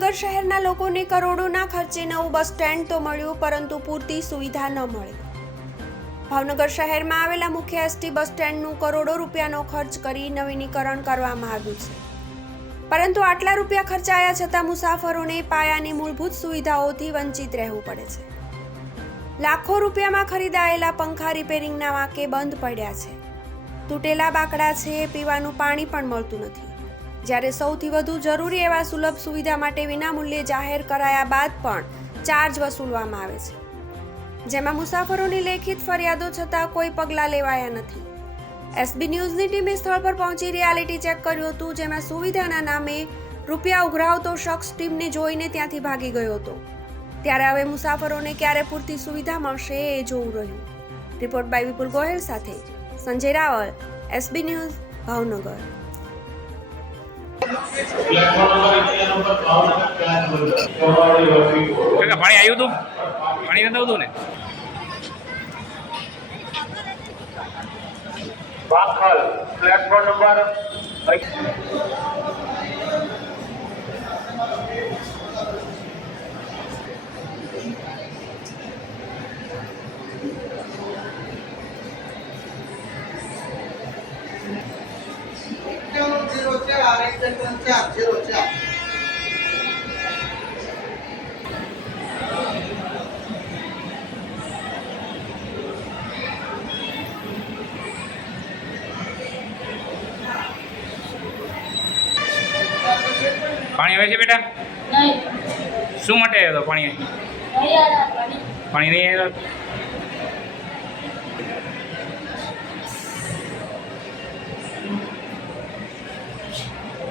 ભાવનગર શહેરના લોકોને કરોડોના ખર્ચે નવું બસ સ્ટેન્ડ તો મળ્યું, પરંતુ પૂરતી સુવિધા ન મળી. ભાવનગર શહેરમાં આવેલા મુખ્ય એસટી બસ સ્ટેન્ડનું કરોડો રૂપિયાનો ખર્ચ કરી નવીનીકરણ કરવામાં આવ્યું છે. પરંતુ આટલા રૂપિયા ખર્ચાયા છતાં મુસાફરોને પાયાની મૂળભૂત સુવિધાઓથી વંચિત રહેવું પડે છે. લાખો રૂપિયામાં ખરીદાયેલા પંખા રિપેરિંગના વાંકે બંધ પડ્યા છે. તૂટેલા બાકડા છે, પીવાનું પાણી પણ મળતું નથી. જ્યારે સૌથી વધુ જરૂરી એવા સુલભ સુવિધા માટે વિનામૂલ્યે જાહેર કરાયા બાદ પણ ચાર્જ વસૂલવામાં આવે છે. જેમાં મુસાફરોની લેખિત ફરિયાદો છતાં કોઈ પગલાં લેવાયા નથી. એસબી ન્યૂઝની ટીમે સ્થળ પર પહોંચી રિયાલિટી ચેક કર્યું હતું, જેમાં સુવિધાના નામે રૂપિયા ઉઘરાવતો શખ્સ ટીમને જોઈને ત્યાંથી ભાગી ગયો હતો. ત્યારે હવે મુસાફરોને ક્યારે પૂરતી સુવિધા મળશે એ જોવું રહ્યું. રિપોર્ટ બાય વિપુલ ગોહેલ સાથે સંજય રાવલ એસબી ન્યૂઝ ભાવનગર. કાકા પાણી આવ્યું હતું? પાણી નથી આવતું ને? પ્લેટફોર્મ નંબર ચાર એક ત્રણ ચાર zero ચાર પાણી આવે છે બેટા શું માટે આવ્યો હતો પાણી. પાણી નહીં આવ્યો?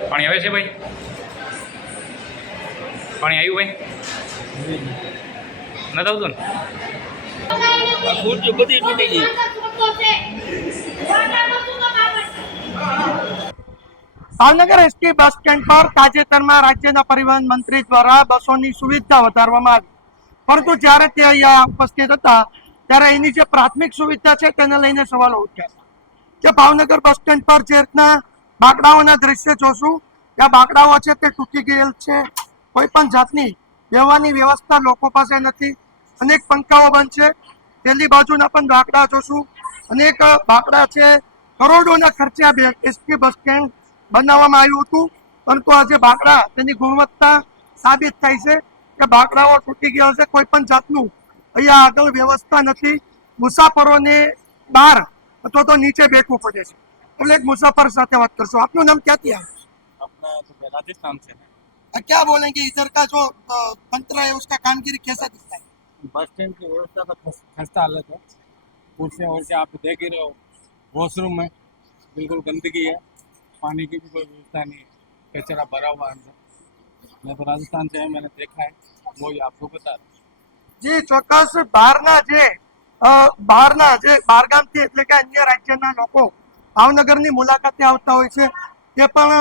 પાણી આવે છે ભાઈ? પાણી આવ્યું ભાઈ? નથી આવતું ને? ખુરશી બધી તૂટી ગઈ. ભાવનગર એસટી બસ સ્ટેન્ડ પર તાજેતરમાં રાજ્યના પરિવહન મંત્રી દ્વારા બસોની સુવિધા વધારવામાં આવી. પરંતુ જ્યારે તે અહીંયા ઉપસ્થિત હતા ત્યારે એની જે પ્રાથમિક સુવિધા છે તેને લઈને સવાલો ઉઠ્યા. છે કે ભાવનગર બસ સ્ટેન્ડ પર જે રીતના બાકડાઓના દ્રશ્ય જોશું. ત્યાં બાકડાઓ છે તે તૂટી ગયેલ છે. કોઈ પણ જાતની વ્યવહારની વ્યવસ્થા લોકો પાસે નથી. અનેક પંખાઓ બંધ છે. પેલી બાજુના પણ બાકડા જોશું. અનેક બાકડા છે. કરોડોના ખર્ચે આ એસટી બસ સ્ટેન્ડ બનાવવામાં આવ્યું હતું. પરંતુ આજે બાકડા તેની ગુણવત્તા સાબિત થાય છે કે બાકડાઓ તૂટી ગયા છે. કોઈ પણ જાતનું અહીંયા આગળ વ્યવસ્થા નથી. મુસાફરોને બહાર અથવા તો નીચે બેઠવું પડે છે. એટલે એક મુસાફર સાથે વાત કરશું આપનું નામ ક્યાંથી આવે अपना तो राजस्थान से है है क्या बोलेंगे इधर का जो अ, तंत्र है उसका कामगिरी कैसा दिखता है बस स्टैंड की व्यवस्था तो खस- खस्ता हालत है कुर्सियाँ वर्सियाँ आप देख ही रहे हो वॉशरूम में बिल्कुल गंदगी है पानी की भी कोई व्यवस्था नहीं है कचरा भरा हुआ है अंदर मैं तो राजस्थान से है मैंने देखा है वो ही आपको बता रहा हूँ જી ચોક્કસ બહારના જે અ, બહારના જે બહારગામથી એટલે કે અન્ય રાજ્યના લોકો ભાવનગરની મુલાકાતે આવતા હોય છે. તે પણ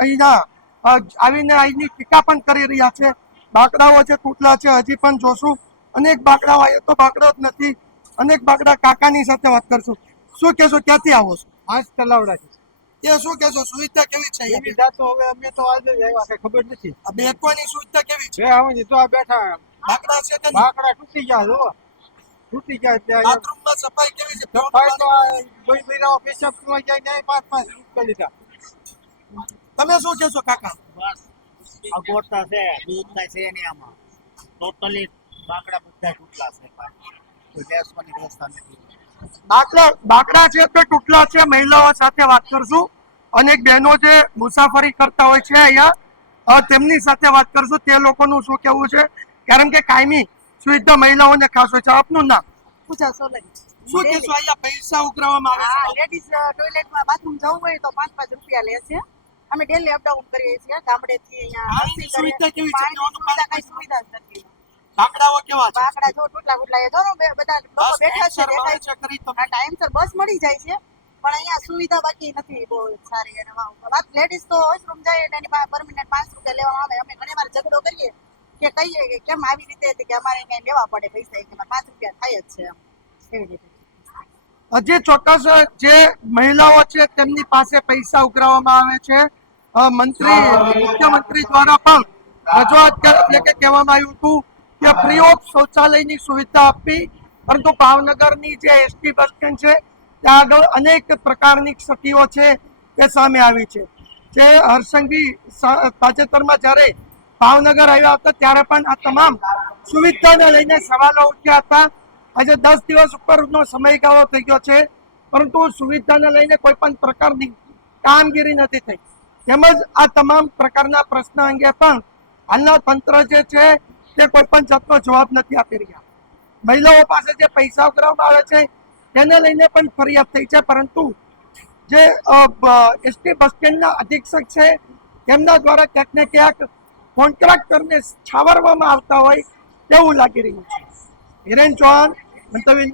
અહીંના આવીને અહીંની ટીકા પણ કરી રહ્યા છે. બાકડાઓ છે તૂટલા છે હજી પણ જોશું. અનેક બાકડાઓ એ તો બાકડો જ નથી. અનેક બાકડા કાકાની સાથે વાત કરશું. શું કહેશો ક્યાંથી આવો છો? આજ તલાવડા છે. એ શું કહેશો સુવિધા કેવી છે? સુવિધા તો હવે અમે તો આજે જ આવ્યા કઈ ખબર નથી. આ બેસવાની સુવિધા કેવી છે? આવે તો આ બેઠા. બાકડા છે બાકડા તૂટી ગયા જો તૂટી જાય બાથરૂમમાં સફાઈ કેવી છે? સફાઈ તો કોઈ બૈરાઓ પેશાબ કરવા જાય ને પાંચ પાંચ કરી લીધા તમે શું કહેશો કાકા? અગવડતા છે દૂધતા છે ને આમાં. ટોટલી બાકડા બધા તૂટલા છે. કોઈ બેસવાની વ્યવસ્થા નથી. બાકડા બાકડા છે તે તૂટલા છે મહિલાઓ સાથે વાત કરશું. અનેક બહેનો જે મુસાફરી કરતા હોય છે અહીંયા તેમની સાથે વાત કરશું. તે લોકોનું શું કેવું છે? કારણ કે કાયમી સુવિધા મહિલાઓને ખાસ હોય છે? આપનું નામ? પૂજા સોલંકી. શું કહેશો અહીંયા પૈસા ઉઘરાવવામાં આવે છે? લેડીઝ ટોયલેટમાં બાથરૂમ જવું હોય તો પાંચ પાંચ રૂપિયા લે છે. અમે ડેલી અપડાઉન કરીએ છીએ. ગામડેથી અહીંયા. સુવિધા કેવી છે? સુવિધા કાંઈ સુવિધા જ નથી. બાકડાઓ કેવા છે? બાકડા જો ટૂટલા ફૂટલા એ જો બધા લોકો બસ બેઠા છે દેખાય છે. ખરી તમને? ટાઈમસર બસ મળી જાય છે. પણ અહીંયા સુવિધા બાકી નથી બહુ સારી. અને વાત લેડીઝ તો વોશરૂમ જાય એટલે એની પાસે પાંચ રૂપિયા લેવામાં આવે. અમે ઘણી વાર ઝઘડો કરીએ. કે કહીએ કે કેમ આવી રીતે કે અમારે કઈ લેવા પડે પૈસા કે પાંચ રૂપિયા થાય જ છે હજી ચોક્કસ જે મહિલાઓ છે તેમની પાસે પૈસા ઉઘરાવવામાં આવે છે. મંત્રી, મુખ્યમંત્રી દ્વારા પણ રજૂઆત એટલે કે કહેવામાં આવ્યું હતું કે ફ્રી ઓફ શૌચાલયની સુવિધા આપવી, પરંતુ ભાવનગરની જે એસટી બસ સ્ટેન્ડ છે, ત્યાં આગળ અનેક પ્રકારની ક્ષતિઓ છે તે સામે આવી છે. જે હરસંઘવી તાજેતરમાં જ્યારે ભાવનગર આવ્યા હતા ત્યારે પણ આ તમામ સુવિધાને લઈને સવાલો ઉઠ્યા હતા. આજે દસ દિવસ ઉપરનો સમયગાળો થઈ ગયો છે. પરંતુ સુવિધાને લઈને કોઈ પણ પ્રકારની કામગીરી નથી થઈ. તેમજ આ તમામ પ્રકારના પ્રશ્ન અંગે પણ હાલના તંત્ર જે છે તે કોઈ પણ જાતનો જવાબ નથી આપી રહ્યા. મહિલાઓ પાસે જે પૈસા ઉઘરાવવામાં આવે છે તેને લઈને પણ ફરિયાદ થઈ છે. પરંતુ જે એસટી બસ સ્ટેન્ડના અધિક્ષક છે તેમના દ્વારા ક્યાંક ને ક્યાંક કોન્ટ્રાક્ટરને છાવરવામાં આવતા હોય તેવું લાગી રહ્યું છે. હિરેન ચૌહાણ મંતવ્ય